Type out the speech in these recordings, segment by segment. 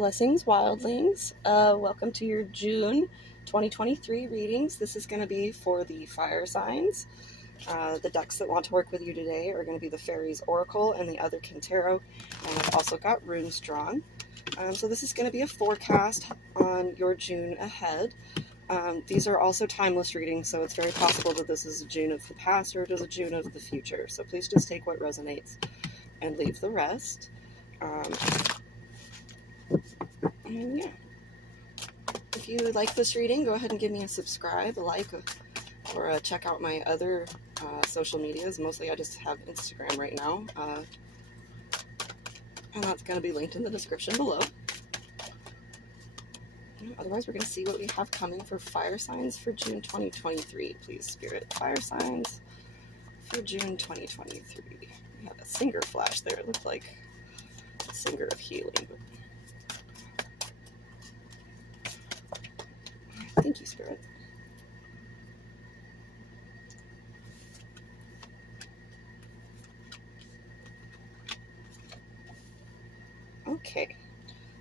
Blessings, wildlings. Welcome to your June 2023 readings. This is going to be for the fire signs. The decks that want to work with you today are going to be the Fairies Oracle and the Otherkin Tarot, and I've also got runes drawn. So this is going to be a forecast on your June ahead. These are also timeless readings, so it's very possible that this is a June of the past or it is a June of the future. So please just take what resonates and leave the rest. And yeah, if you like this reading, go ahead and give me a subscribe, a like, or check out my other social medias. Mostly I just have Instagram right now, and that's going to be linked in the description below. Otherwise, we're going to see what we have coming for fire signs for June 2023. Please, Spirit, fire signs for June 2023. We have a singer flash there. It looked like a singer of healing. But thank you, Spirit. Okay,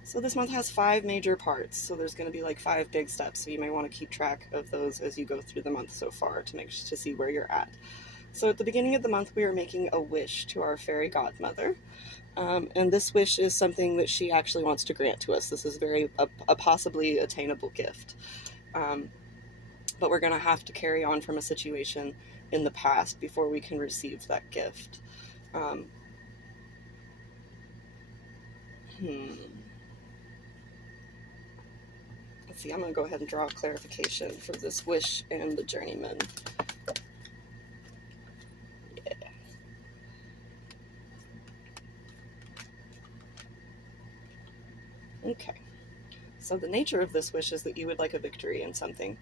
so this month has 5 major parts, so there's going to be like 5 big steps, so you may want to keep track of those as you go through the month so far to see where you're at. So at the beginning of the month, we are making a wish to our fairy godmother, and this wish is something that she actually wants to grant to us. This is a possibly attainable gift, but we're going to have to carry on from a situation in the past before we can receive that gift. Let's see, I'm going to go ahead and draw a clarification for this wish and the journeyman. Yeah. Okay. So the nature of this wish is that you would like a victory in something.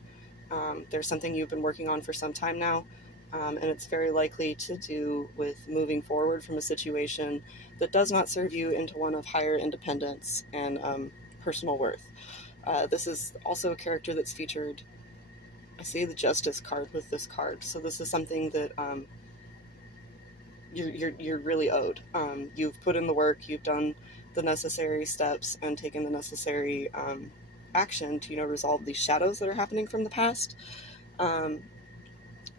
There's something you've been working on for some time now, and it's very likely to do with moving forward from a situation that does not serve you into one of higher independence and personal worth. This is also a character that's featured. I see the Justice card with this card, so this is something that you're really owed. You've put in the work, you've done the necessary steps, and taken the necessary action to resolve these shadows that are happening from the past. And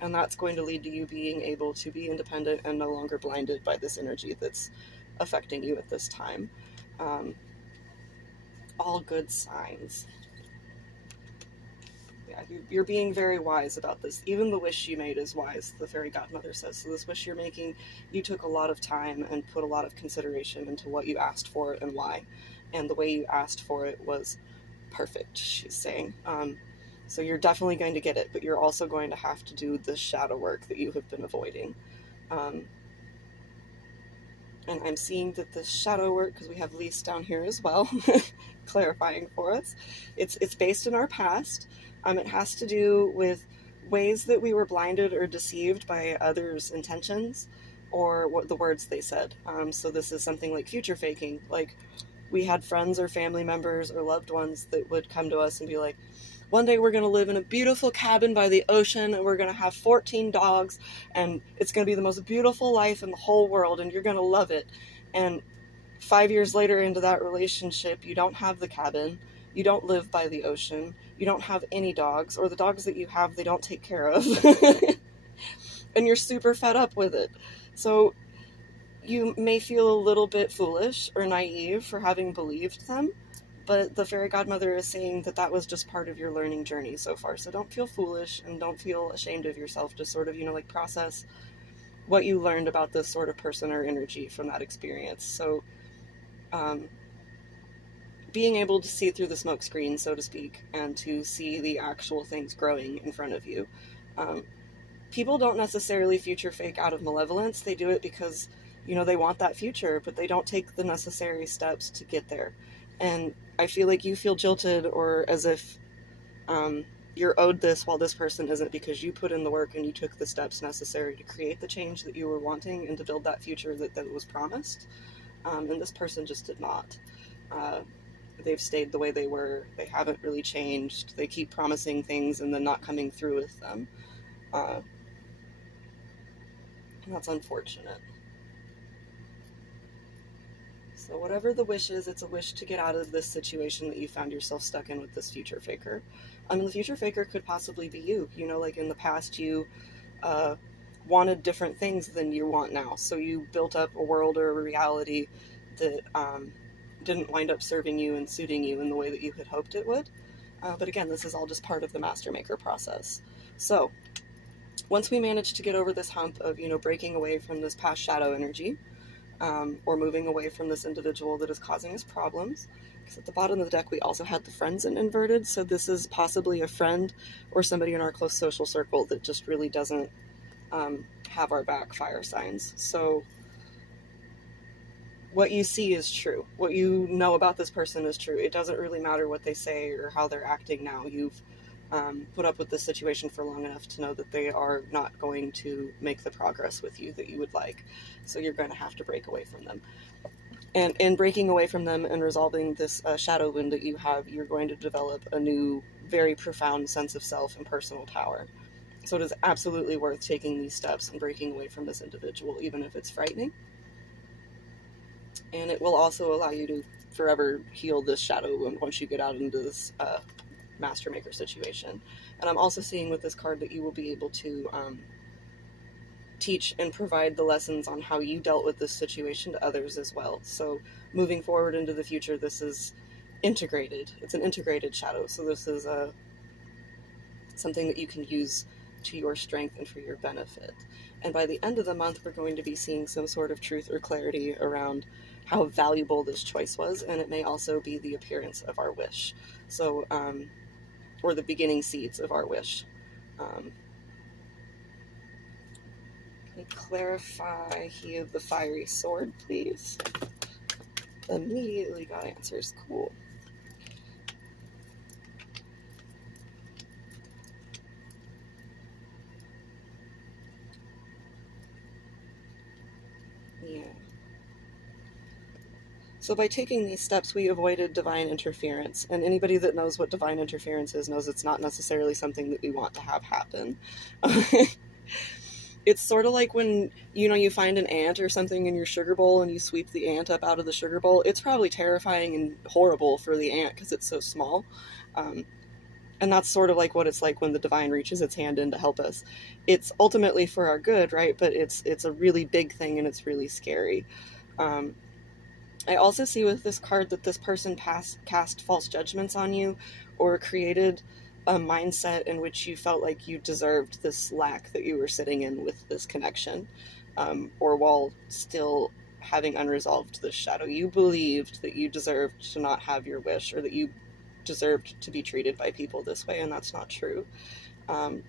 that's going to lead to you being able to be independent and no longer blinded by this energy that's affecting you at this time. All good signs. Yeah, you're being very wise about this. Even the wish you made is wise, the fairy godmother says. So this wish you're making, you took a lot of time and put a lot of consideration into what you asked for and why. And the way you asked for it was perfect, she's saying. So you're definitely going to get it, but you're also going to have to do the shadow work that you have been avoiding. And I'm seeing that the shadow work, because we have Lise down here as well, clarifying for us, it's based in our past. It has to do with ways that we were blinded or deceived by others' intentions or what the words they said. So this is something like future faking. Like, we had friends or family members or loved ones that would come to us and be like, one day we're going to live in a beautiful cabin by the ocean and we're going to have 14 dogs and it's going to be the most beautiful life in the whole world and you're going to love it. And 5 years later into that relationship, you don't have the cabin, you don't live by the ocean, you don't have any dogs, or the dogs that you have, they don't take care of. And you're super fed up with it. So you may feel a little bit foolish or naive for having believed them, but the fairy godmother is saying that that was just part of your learning journey so far. So don't feel foolish and don't feel ashamed of yourself. Just sort of, process what you learned about this sort of person or energy from that experience. So being able to see through the smoke screen, so to speak, and to see the actual things growing in front of you. People don't necessarily future fake out of malevolence. They do it because, they want that future, but they don't take the necessary steps to get there. And I feel like you feel jilted or as if you're owed this while this person isn't, because you put in the work and you took the steps necessary to create the change that you were wanting and to build that future that was promised. And this person just did not. They've stayed the way they were. They haven't really changed. They keep promising things and then not coming through with them. And that's unfortunate. So whatever the wish is, it's a wish to get out of this situation that you found yourself stuck in with this future faker. The future faker could possibly be you. You know, like in the past, you wanted different things than you want now. So you built up a world or a reality that didn't wind up serving you and suiting you in the way that you had hoped it would. But again, this is all just part of the master maker process. So once we manage to get over this hump of, you know, breaking away from this past shadow energy, or moving away from this individual that is causing us problems, because at the bottom of the deck we also had the friends in inverted, so this is possibly a friend or somebody in our close social circle that just really doesn't have our back, fire signs. So what you see is true. What you know about this person is true. It doesn't really matter what they say or how they're acting now. You've put up with this situation for long enough to know that they are not going to make the progress with you that you would like. So you're going to have to break away from them. And in breaking away from them and resolving this shadow wound that you have, you're going to develop a new, very profound sense of self and personal power. So it is absolutely worth taking these steps and breaking away from this individual, even if it's frightening. And it will also allow you to forever heal this shadow wound once you get out into this master maker situation. And I'm also seeing with this card that you will be able to teach and provide the lessons on how you dealt with this situation to others as well. So moving forward into the future, this is integrated. It's an integrated shadow. So this is something that you can use to your strength and for your benefit. And by the end of the month, we're going to be seeing some sort of truth or clarity around how valuable this choice was, and it may also be the appearance of our wish. So, or the beginning seeds of our wish. Can you clarify He of the Fiery Sword, please? Immediately got answers. Cool. Yeah. So by taking these steps, we avoided divine interference. And anybody that knows what divine interference is knows it's not necessarily something that we want to have happen. It's sort of like when, you know, you find an ant or something in your sugar bowl and you sweep the ant up out of the sugar bowl. It's probably terrifying and horrible for the ant because it's so small. And that's sort of like what it's like when the divine reaches its hand in to help us. It's ultimately for our good, right? But it's a really big thing and it's really scary. I also see with this card that this person cast false judgments on you or created a mindset in which you felt like you deserved this lack that you were sitting in with this connection, or while still having unresolved this shadow. You believed that you deserved to not have your wish, or that you deserved to be treated by people this way, and that's not true. And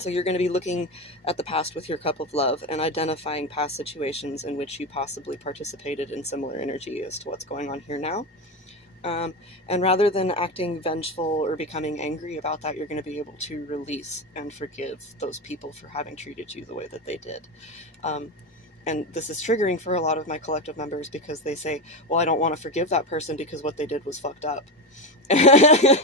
so you're going to be looking at the past with your cup of love and identifying past situations in which you possibly participated in similar energy as to what's going on here now. And rather than acting vengeful or becoming angry about that, you're going to be able to release and forgive those people for having treated you the way that they did. And this is triggering for a lot of my collective members because they say, well, I don't want to forgive that person because what they did was fucked up. And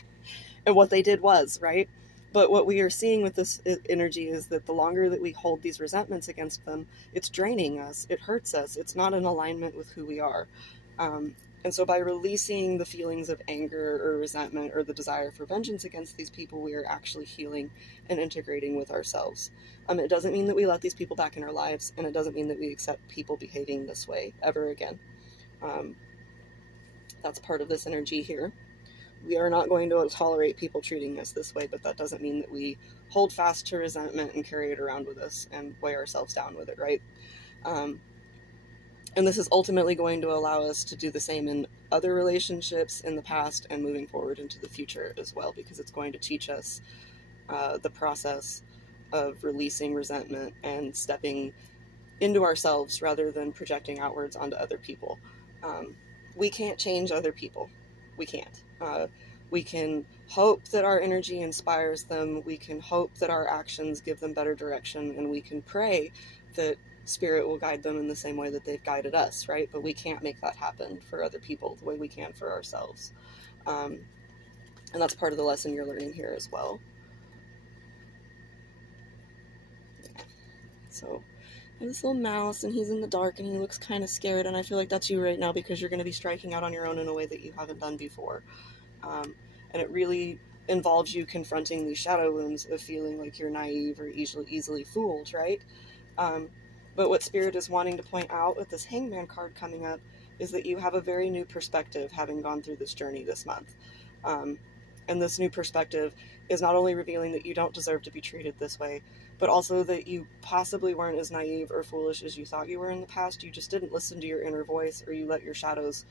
what they did was, right? But what we are seeing with this energy is that the longer that we hold these resentments against them, it's draining us, it hurts us, it's not in alignment with who we are. And so by releasing the feelings of anger or resentment or the desire for vengeance against these people, we are actually healing and integrating with ourselves. It doesn't mean that we let these people back in our lives, and it doesn't mean that we accept people behaving this way ever again. That's part of this energy here. We are not going to tolerate people treating us this way, but that doesn't mean that we hold fast to resentment and carry it around with us and weigh ourselves down with it, right? And this is ultimately going to allow us to do the same in other relationships in the past and moving forward into the future as well, because it's going to teach us the process of releasing resentment and stepping into ourselves rather than projecting outwards onto other people. We can't change other people. We can't. We can hope that our energy inspires them. We can hope that our actions give them better direction, and we can pray that Spirit will guide them in the same way that they've guided us, right? But we can't make that happen for other people the way we can for ourselves. And that's part of the lesson you're learning here as well. Yeah. So this little mouse, and he's in the dark, and he looks kind of scared, and I feel like that's you right now because you're going to be striking out on your own in a way that you haven't done before. And it really involves you confronting these shadow wounds of feeling like you're naive or easily fooled, right? But what Spirit is wanting to point out with this Hangman card coming up is that you have a very new perspective having gone through this journey this month. And this new perspective is not only revealing that you don't deserve to be treated this way, but also that you possibly weren't as naive or foolish as you thought you were in the past. You just didn't listen to your inner voice, or you let your shadows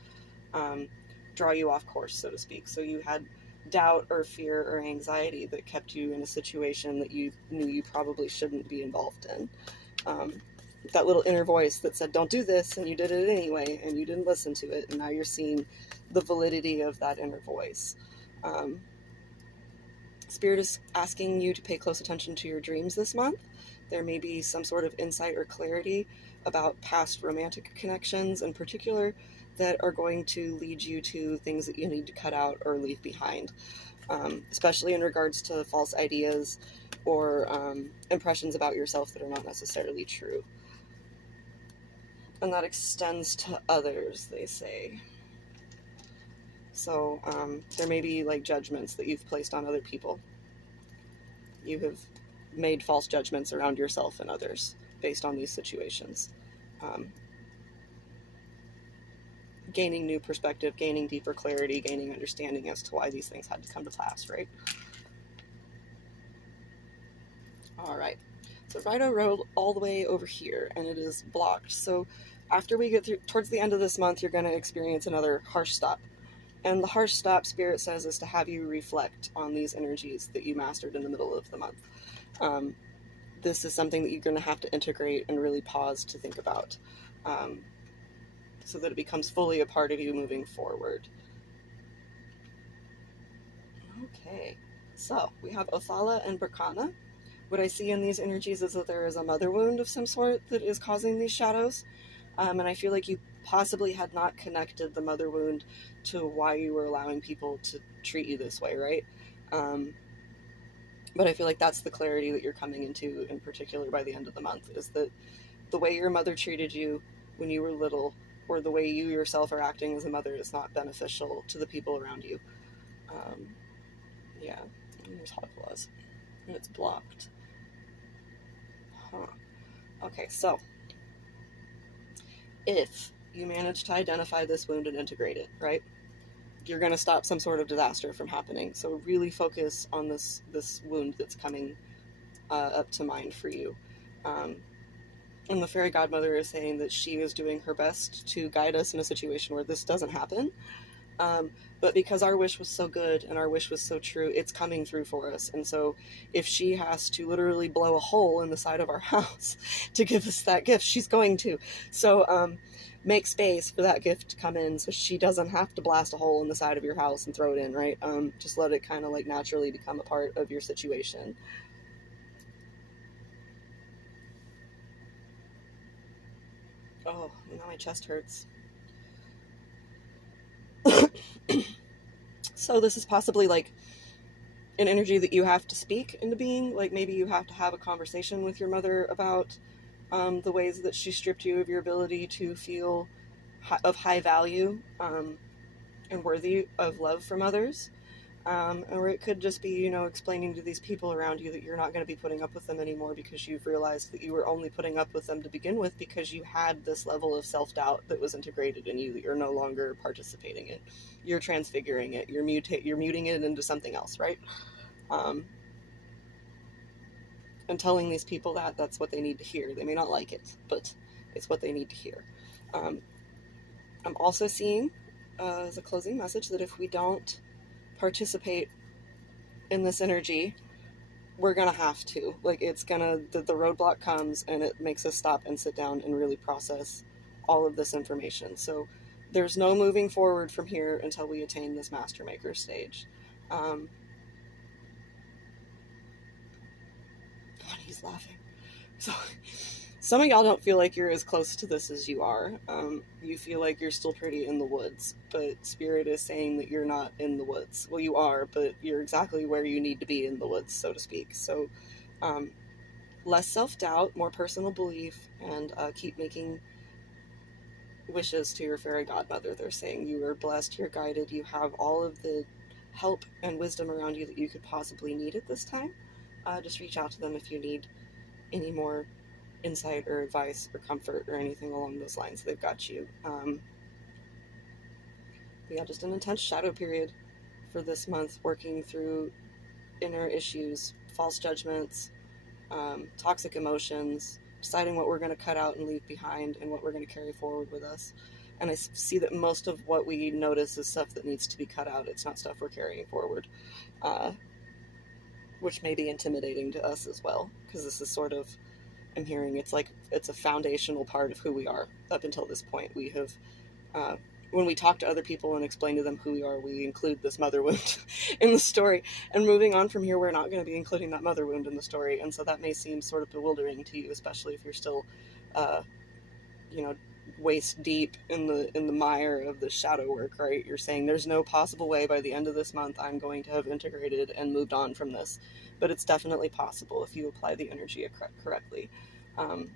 draw you off course, so to speak. So you had doubt or fear or anxiety that kept you in a situation that you knew you probably shouldn't be involved in. That little inner voice that said, don't do this, and you did it anyway, and you didn't listen to it, and now you're seeing the validity of that inner voice. Spirit is asking you to pay close attention to your dreams this month. There may be some sort of insight or clarity about past romantic connections in particular that are going to lead you to things that you need to cut out or leave behind, especially in regards to false ideas or impressions about yourself that are not necessarily true. And that extends to others, they say. So there may be like judgments that you've placed on other people. You have made false judgments around yourself and others based on these situations. Gaining new perspective, gaining deeper clarity, gaining understanding as to why these things had to come to pass, right? All right. So Rido rode all the way over here, and it is blocked. So after we get through, towards the end of this month, you're going to experience another harsh stop. And the harsh stop, Spirit says, is to have you reflect on these energies that you mastered in the middle of the month. This is something that you're going to have to integrate and really pause to think about, so that it becomes fully a part of you moving forward. Okay, so we have Othala and Berkana. What I see in these energies is that there is a mother wound of some sort that is causing these shadows. And I feel like you possibly had not connected the mother wound to why you were allowing people to treat you this way, right? But I feel like that's the clarity that you're coming into in particular by the end of the month, is that the way your mother treated you when you were little, or the way you yourself are acting as a mother, is not beneficial to the people around you. Yeah, and there's hot claws, and it's blocked. Okay, so if you manage to identify this wound and integrate it, right, you're going to stop some sort of disaster from happening. So really focus on this wound that's coming up to mind for you. And the fairy godmother is saying that she is doing her best to guide us in a situation where this doesn't happen. But because our wish was so good and our wish was so true, it's coming through for us. And so if she has to literally blow a hole in the side of our house to give us that gift, she's going to. So make space for that gift to come in so she doesn't have to blast a hole in the side of your house and throw it in, right? Just let it kind of like naturally become a part of your situation. Oh, now my chest hurts. So this is possibly like an energy that you have to speak into being. Like maybe you have to have a conversation with your mother about the ways that she stripped you of your ability to feel of high value and worthy of love from others. Or it could just be, you know, explaining to these people around you that you're not going to be putting up with them anymore because you've realized that you were only putting up with them to begin with because you had this level of self-doubt that was integrated in you that you're no longer participating in. You're transfiguring it. You're muting it into something else, right? And telling these people that that's what they need to hear. They may not like it, but it's what they need to hear. I'm also seeing as a closing message that if we don't participate in this energy, we're gonna have to. Like it's gonna, the roadblock comes and it makes us stop and sit down and really process all of this information. So there's no moving forward from here until we attain this Master Maker stage. He's laughing. So some of y'all don't feel like you're as close to this as you are. You feel like you're still pretty in the woods, but Spirit is saying that you're not in the woods. Well, you are, but you're exactly where you need to be in the woods, so to speak. So less self-doubt, more personal belief, and keep making wishes to your fairy godmother. They're saying you are blessed, you're guided, you have all of the help and wisdom around you that you could possibly need at this time. Just reach out to them if you need any more insight or advice or comfort or anything along those lines. They've got you. Yeah, just an intense shadow period for this month, working through inner issues, false judgments, toxic emotions, deciding what we're going to cut out and leave behind and what we're going to carry forward with us. And I see that most of what we notice is stuff that needs to be cut out. It's not stuff we're carrying forward, which may be intimidating to us as well, because this is sort of, I'm hearing it's like it's a foundational part of who we are. Up until this point, we have, when we talk to other people and explain to them who we are, we include this mother wound in the story. And moving on from here, we're not going to be including that mother wound in the story. And so that may seem sort of bewildering to you, especially if you're still, waist deep in the mire of the shadow work, right? You're saying there's no possible way by the end of this month I'm going to have integrated and moved on from this. But it's definitely possible if you apply the energy correctly. And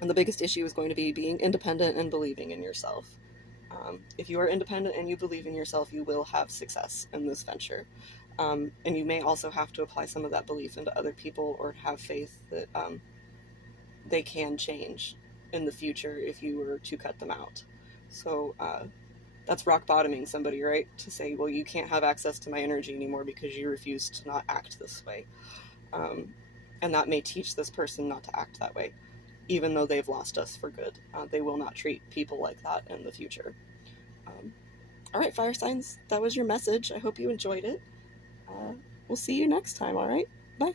the biggest issue is going to be being independent and believing in yourself. If you are independent and you believe in yourself, you will have success in this venture. And you may also have to apply some of that belief into other people, or have faith that they can change in the future if you were to cut them out. So that's rock bottoming somebody, right? To say, well, you can't have access to my energy anymore because you refuse to not act this way. And that may teach this person not to act that way, even though they've lost us for good. They will not treat people like that in the future. All right, fire signs, that was your message. I hope you enjoyed it. We'll see you next time, all right? Bye.